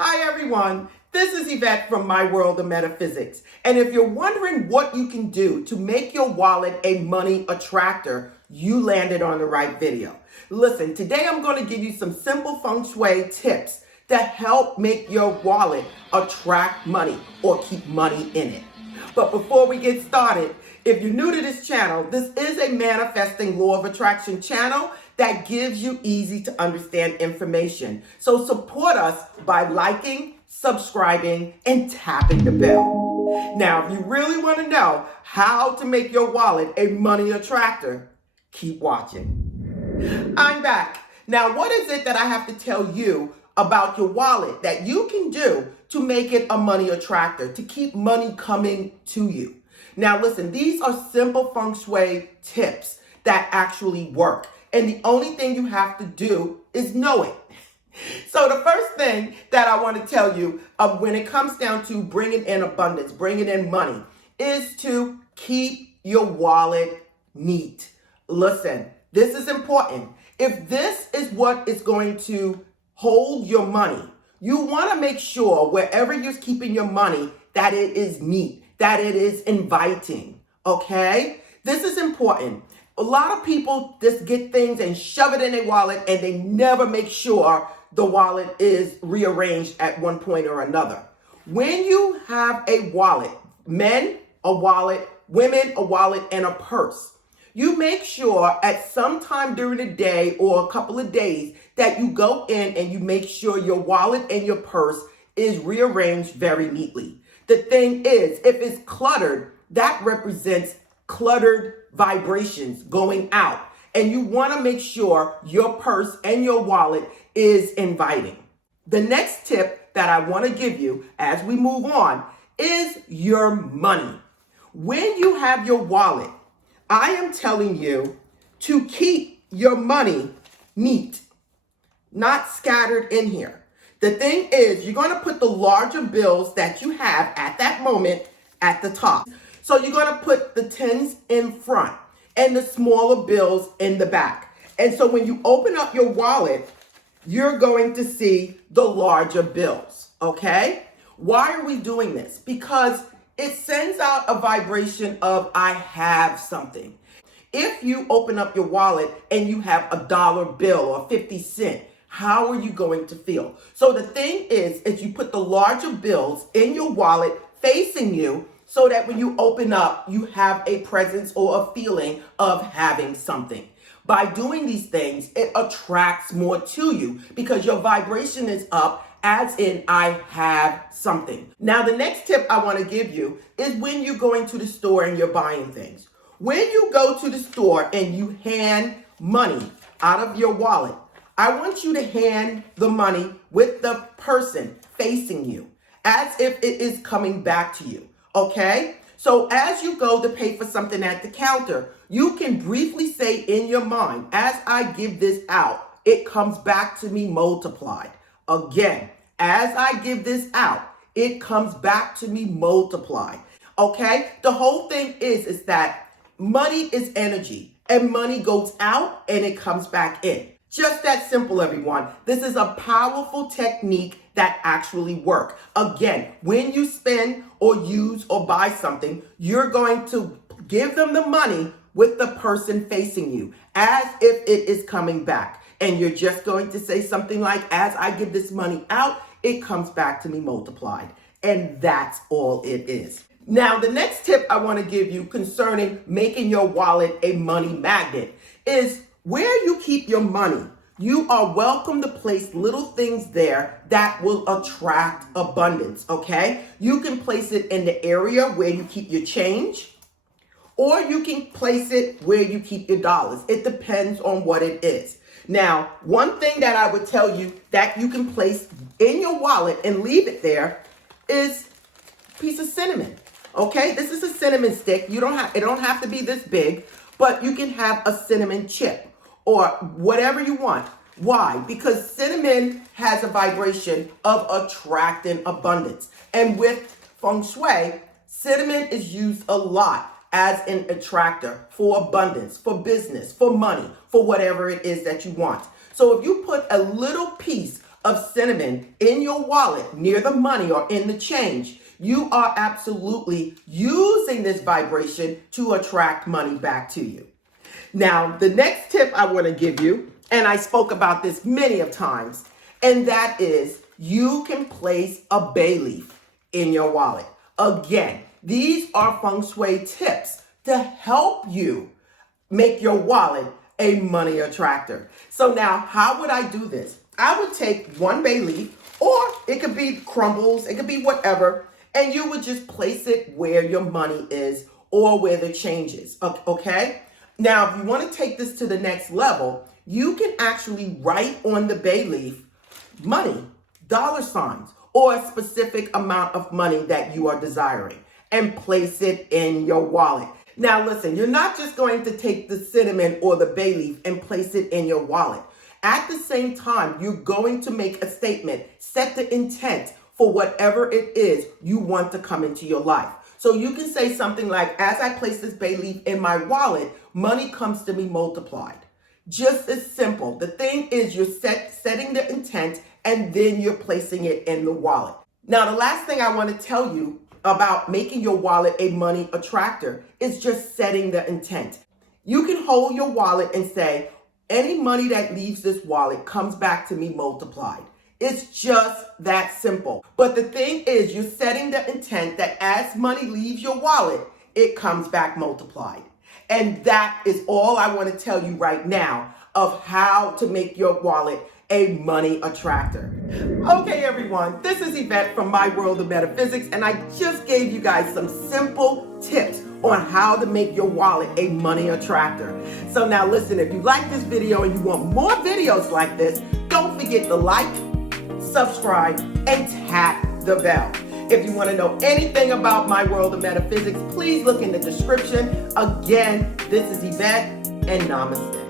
Hi everyone, this is Yvette from My World of Metaphysics. And if you're wondering what you can do to make your wallet a money attractor, you landed on the right video. Listen, today I'm going to give you some simple feng shui tips to help make your wallet attract money or keep money in it. But before we get started, if you're new to this channel, this is a manifesting law of attraction channel that gives you easy to understand information. So support us by liking, subscribing, and tapping the bell. Now, if you really want to know how to make your wallet a money attractor, keep watching. I'm back. Now, what is it that I have to tell you about your wallet that you can do to make it a money attractor, to keep money coming to you? Now, listen, these are simple feng shui tips that actually work. And the only thing you have to do is know it. So the first thing that I want to tell you when it comes down to bringing in abundance, bringing in money, is to keep your wallet neat. Listen, this is important. If this is what is going to hold your money, you want to make sure wherever you're keeping your money that it is neat, that it is inviting, okay? This is important. A lot of people just get things and shove it in their wallet and they never make sure the wallet is rearranged at one point or another. When you have a wallet, men, a wallet, women, a wallet, and a purse, you make sure at some time during the day or a couple of days that you go in and you make sure your wallet and your purse is rearranged very neatly. The thing is, if it's cluttered, that represents cluttered vibrations going out. And you want to make sure your purse and your wallet is inviting. The next tip that I want to give you as we move on is your money. When you have your wallet, I am telling you to keep your money neat, not scattered in here. The thing is, you're going to put the larger bills that you have at that moment at the top. So you're going to put the tens in front and the smaller bills in the back. And so when you open up your wallet, you're going to see the larger bills, okay? Why are we doing this? Because it sends out a vibration of I have something. If you open up your wallet and you have a dollar bill or 50 cents, how are you going to feel? So the thing is you put the larger bills in your wallet facing you so that when you open up, you have a presence or a feeling of having something. By doing these things, it attracts more to you because your vibration is up, as in I have something. Now, the next tip I want to give you is when you're going to the store and you're buying things. When you go to the store and you hand money out of your wallet, I want you to hand the money with the person facing you as if it is coming back to you. Okay, so as you go to pay for something at the counter, you can briefly say in your mind, as I give this out, it comes back to me multiplied. Again, as I give this out, it comes back to me multiplied. Okay, the whole thing is that money is energy and money goes out and it comes back in. Just that simple, everyone. This is a powerful technique that actually works. Again, when you spend or use or buy something, you're going to give them the money with the person facing you as if it is coming back. And you're just going to say something like, as I give this money out, it comes back to me multiplied. And that's all it is. Now, the next tip I want to give you concerning making your wallet a money magnet is where you keep your money. You are welcome to place little things there that will attract abundance, okay? You can place it in the area where you keep your change, or you can place it where you keep your dollars. It depends on what it is. Now, one thing that I would tell you that you can place in your wallet and leave it there is a piece of cinnamon, okay? This is a cinnamon stick. It don't have to be this big, but you can have a cinnamon chip or whatever you want. Why? Because cinnamon has a vibration of attracting abundance. And with feng shui, cinnamon is used a lot as an attractor for abundance, for business, for money, for whatever it is that you want. So if you put a little piece of cinnamon in your wallet near the money or in the change, you are absolutely using this vibration to attract money back to you. Now, the next tip I want to give you, and I spoke about this many of times, and that is you can place a bay leaf in your wallet. Again, these are feng shui tips to help you make your wallet a money attractor. So now, how would I do this? I would take one bay leaf, or it could be crumbles, it could be whatever, and you would just place it where your money is or where the change is, okay? Now, if you want to take this to the next level, you can actually write on the bay leaf money, dollar signs, or a specific amount of money that you are desiring and place it in your wallet. Now, listen, you're not just going to take the cinnamon or the bay leaf and place it in your wallet. At the same time, you're going to make a statement, set the intent for whatever it is you want to come into your life. So you can say something like, as I place this bay leaf in my wallet, money comes to me multiplied. Just as simple. The thing is you're setting the intent and then you're placing it in the wallet. Now, the last thing I want to tell you about making your wallet a money attractor is just setting the intent. You can hold your wallet and say, any money that leaves this wallet comes back to me multiplied. It's just that simple. But the thing is, you're setting the intent that as money leaves your wallet, it comes back multiplied. And that is all I want to tell you right now of how to make your wallet a money attractor. Okay, everyone, this is Yvette from My World of Metaphysics, and I just gave you guys some simple tips on how to make your wallet a money attractor. So now listen, if you like this video and you want more videos like this, don't forget to like, subscribe, and tap the bell. If you want to know anything about My World of Metaphysics, please look in the description. Again, this is Yvette, and namaste.